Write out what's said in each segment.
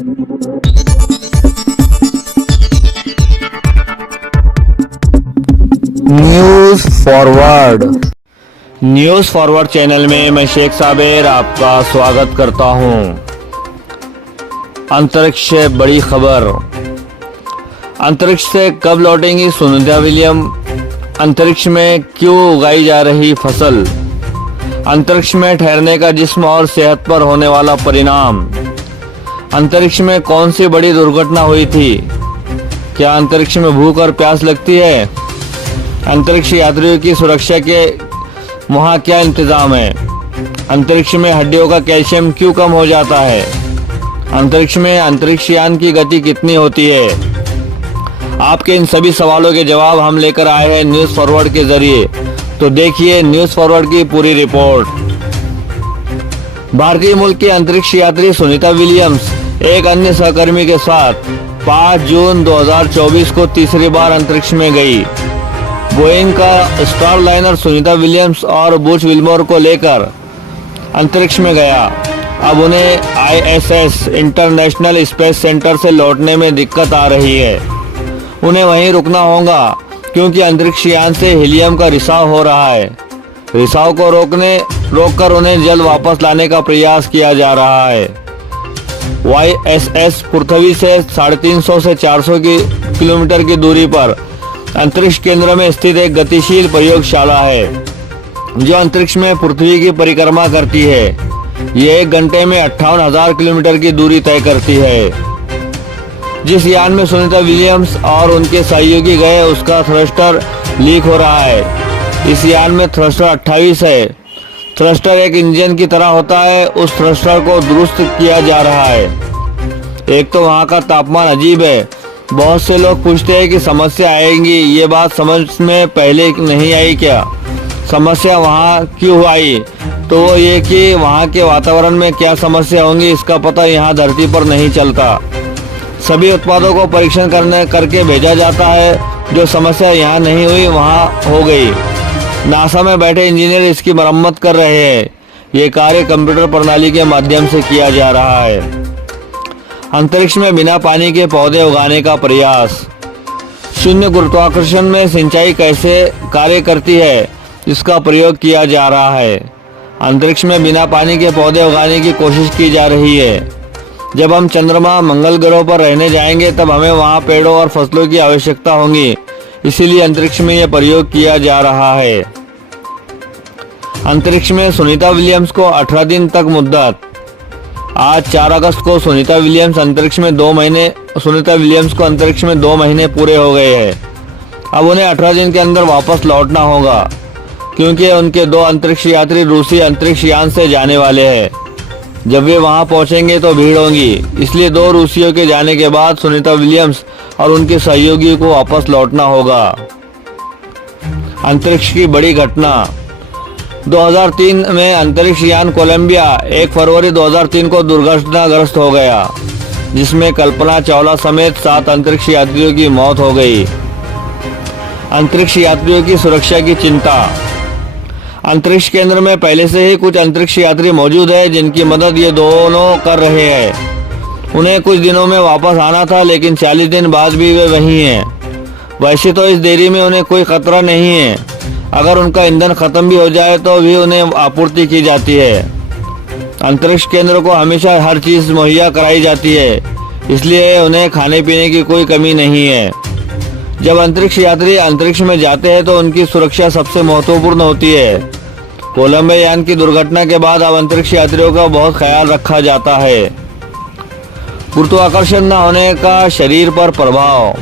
News forward channel में मैं शेख साबिर आपका स्वागत करता हूं। अंतरिक्ष से बड़ी खबर। अंतरिक्ष से कब लौटेंगी सुनीता विलियम? अंतरिक्ष में क्यों उगाई जा रही फसल? अंतरिक्ष में ठहरने का जिस्म और सेहत पर होने वाला परिणाम। अंतरिक्ष में कौन सी बड़ी दुर्घटना हुई थी? क्या अंतरिक्ष में भूख और प्यास लगती है? अंतरिक्ष यात्रियों की सुरक्षा के वहाँ क्या इंतजाम है? अंतरिक्ष में हड्डियों का कैल्शियम क्यों कम हो जाता है? अंतरिक्ष में अंतरिक्ष यान की गति कितनी होती है? आपके इन सभी सवालों के जवाब हम लेकर आए हैं न्यूज़ फॉरवर्ड के जरिए। तो देखिए न्यूज़ फॉरवर्ड की पूरी रिपोर्ट। भारतीय मूल की अंतरिक्ष यात्री सुनीता विलियम्स एक अन्य सहकर्मी के साथ 5 जून 2024 को तीसरी बार अंतरिक्ष में गई। बोइंग का स्टारलाइनर सुनीता विलियम्स और बुच विल्मोर को लेकर अंतरिक्ष में गया। अब उन्हें ISS इंटरनेशनल स्पेस सेंटर से लौटने में दिक्कत आ रही है। उन्हें वहीं रुकना होगा क्योंकि अंतरिक्ष यान से हीलियम का रिसाव हो रहा है। रिसाव को रोककर उन्हें जल्द वापस लाने का प्रयास किया जा रहा है। YSS पृथ्वी से 350 से 400 किलोमीटर की दूरी पर अंतरिक्ष केंद्र में स्थित एक गतिशील प्रयोगशाला है जो अंतरिक्ष में पृथ्वी की परिक्रमा करती है। ये 1 घंटे में 58,000 किलोमीटर की दूरी तय करती है। जिस यान में सुनीता विलियम्स और उनके सहयोगी गए उसका थ्रस्टर लीक हो रहा है। इस यान में थ्रस्टर 28 है। थ्रस्टर एक इंजन की तरह होता है। उस थ्रस्टर को दुरुस्त किया जा रहा है। एक तो वहाँ का तापमान अजीब है। बहुत से लोग पूछते हैं कि समस्या आएगी। ये बात समझ में पहले नहीं आई क्या? समस्या वहाँ क्यों आई? तो वो ये कि वहाँ के वातावरण में क्या समस्या होंगी इसका पता यहाँ धरती पर नहीं चलता। सभी उत्पादों को परीक्षण करके भेजा जाता है। जो समस्या यहाँ नहीं हुई वहाँ हो गई। नासा में बैठे इंजीनियर इसकी मरम्मत कर रहे हैं। ये कार्य कंप्यूटर प्रणाली के माध्यम से किया जा रहा है। अंतरिक्ष में बिना पानी के पौधे उगाने का प्रयास। शून्य गुरुत्वाकर्षण में सिंचाई कैसे कार्य करती है इसका प्रयोग किया जा रहा है। अंतरिक्ष में बिना पानी के पौधे उगाने की कोशिश की जा रही है। जब हम चंद्रमा मंगल ग्रह पर रहने जाएंगे तब हमें वहां पेड़ों और फसलों की आवश्यकता होगी। इसीलिए अंतरिक्ष में यह प्रयोग किया जा रहा है। अंतरिक्ष में सुनीता विलियम्स को 18 दिन तक मुद्दत। आज 4 अगस्त को सुनीता विलियम्स को अंतरिक्ष में 2 महीने पूरे हो गए हैं। अब उन्हें 18 दिन के अंदर वापस लौटना होगा क्योंकि उनके 2 अंतरिक्ष यात्री रूसी अंतरिक्ष यान से जाने वाले हैं। जब वे वहां पहुंचेंगे तो भीड़ होगी। इसलिए 2 रूसियों के जाने के बाद सुनीता विलियम्स और उनके सहयोगी को वापस लौटना होगा। अंतरिक्ष की बड़ी घटना। 2003 में अंतरिक्ष यान कोलंबिया 1 फरवरी 2003 को दुर्घटनाग्रस्त हो गया जिसमें कल्पना चावला समेत 7 अंतरिक्ष यात्रियों की मौत हो गई। अंतरिक्ष यात्रियों की सुरक्षा की चिंता। अंतरिक्ष केंद्र में पहले से ही कुछ अंतरिक्ष यात्री मौजूद है जिनकी मदद ये दोनों कर रहे हैं। उन्हें कुछ दिनों में वापस आना था लेकिन 40 दिन बाद भी वे वहीं हैं। वैसे तो इस देरी में उन्हें कोई खतरा नहीं है। अगर उनका ईंधन खत्म भी हो जाए तो भी उन्हें आपूर्ति की जाती है। अंतरिक्ष केंद्र को हमेशा हर चीज मुहैया कराई जाती है इसलिए उन्हें खाने पीने की कोई कमी नहीं है। जब अंतरिक्ष यात्री अंतरिक्ष में जाते हैं तो उनकी सुरक्षा सबसे महत्वपूर्ण होती है। कोलंबिया यान की दुर्घटना के बाद अब अंतरिक्ष यात्रियों का बहुत ख्याल रखा जाता है। गुरुत्वाकर्षण न होने का शरीर पर प्रभाव।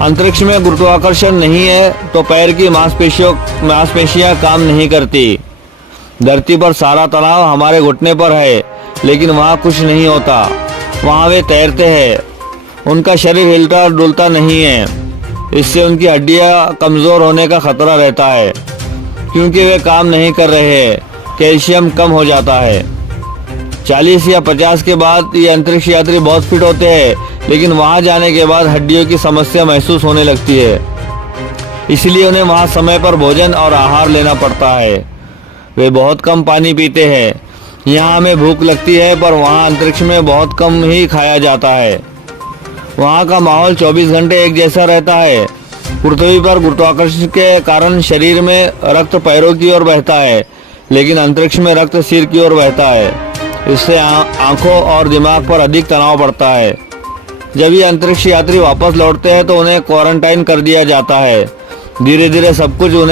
अंतरिक्ष में गुरुत्वाकर्षण नहीं है तो पैर की मांसपेशियां काम नहीं करती। धरती पर सारा तनाव हमारे घुटने पर है लेकिन वहाँ कुछ नहीं होता। वहाँ वे तैरते हैं। उनका शरीर हिलता डुलता नहीं है। इससे उनकी हड्डियां कमजोर होने का खतरा रहता है क्योंकि वे काम नहीं कर रहे हैं। कैल्शियम कम हो जाता है। 40 या 50 के बाद ये अंतरिक्ष यात्री बहुत फिट होते हैं लेकिन वहां जाने के बाद हड्डियों की समस्या महसूस होने लगती है। इसलिए उन्हें वहां समय पर भोजन और आहार लेना पड़ता है। वे बहुत कम पानी पीते हैं। यहाँ हमें भूख लगती है, पर वहाँ अंतरिक्ष में बहुत कम ही खाया जाता है। वहाँ का माहौल 24 घंटे एक जैसा रहता है। पृथ्वी पर गुरुत्वाकर्षण के कारण शरीर में रक्त पैरों की ओर बहता है, लेकिन अंतरिक्ष में रक्त सिर की ओर बहता है। इससे आंखों और दिमाग पर अधिक तनाव पड़ता है। जब ये अंतरिक्ष यात्री वापस लौटते हैं तो उन्हें क्वारंटाइन कर दिया जाता है। धीरे धीरे सब कुछ उन्हें